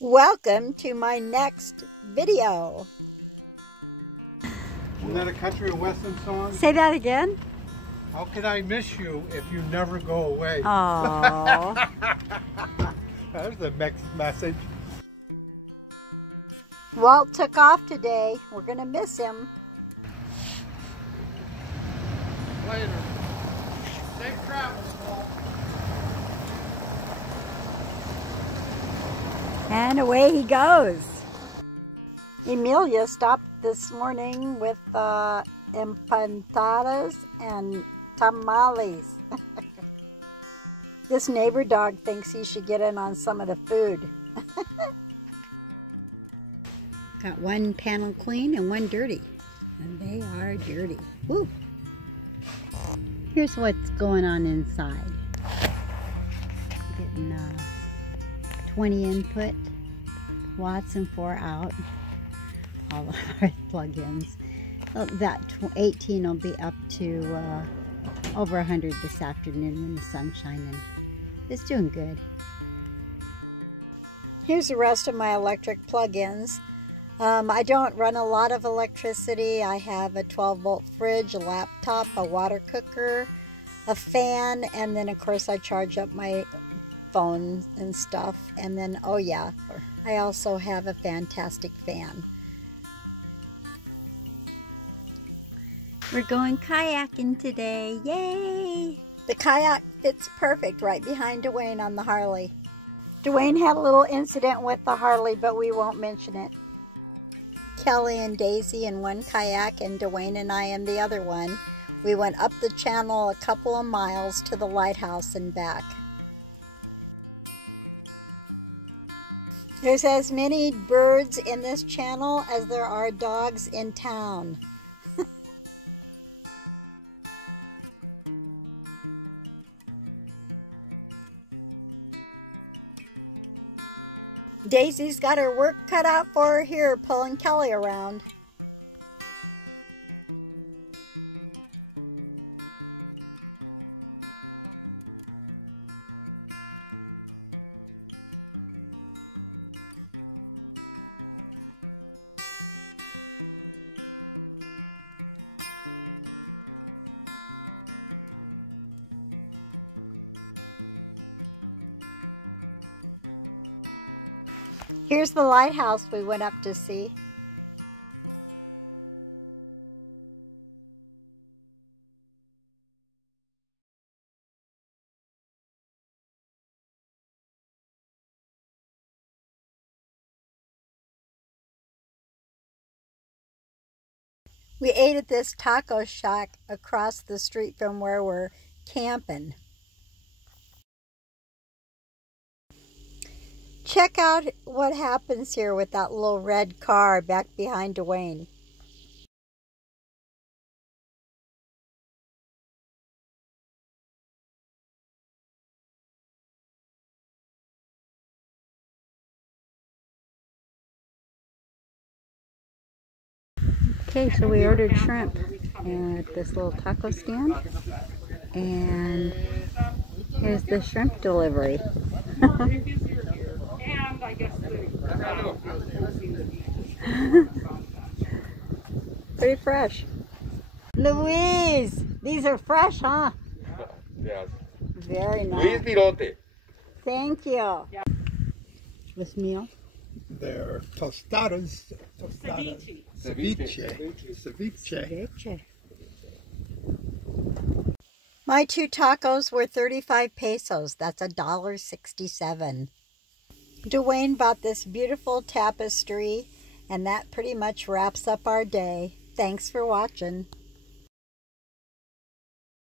Welcome to my next video. Isn't that a country and western song? Say that again. How can I miss you if you never go away? Aww. That's the next message. Walt took off today. We're gonna miss him. Later. Safe travels, Walt. And away he goes. Emilia stopped this morning with empanadas and tamales. This neighbor dog thinks he should get in on some of the food. Got one panel clean and one dirty. And they are dirty. Woo. Here's what's going on inside. Getting 20 input watts and 4 out. All of our plug-ins. That 18 will be up to over 100 this afternoon when the sun's shining. It's doing good. Here's the rest of my electric plug-ins. I don't run a lot of electricity. I have a 12-volt fridge, a laptop, a water cooker, a fan, and then of course I charge up my phone and stuff. And then, oh yeah, I also have a fantastic fan. We're going kayaking today. Yay! The kayak fits perfect right behind DUANE on the Harley. DUANE had a little incident with the Harley, but we won't mention it. Kelly and Daisy in one kayak and DUANE and I in the other one. We went up the channel a couple of miles to the lighthouse and back. There's as many birds in this channel as there are dogs in town. Daisy's got her work cut out for her here, pulling Kelly around. Here's the lighthouse we went up to see. We ate at this taco shack across the street from where we're camping. Check out what happens here with that little red car back behind DUANE. Okay, so we ordered shrimp at this little taco stand. And here's the shrimp delivery. Pretty fresh. Louise, these are fresh, huh? Yes. Very nice. Luis Virote. Thank you. This meal? They're tostadas. Ceviche. Ceviche. My 2 tacos were 35 pesos. That's $1.67. DUANE bought this beautiful tapestry, and that pretty much wraps up our day. Thanks for watching.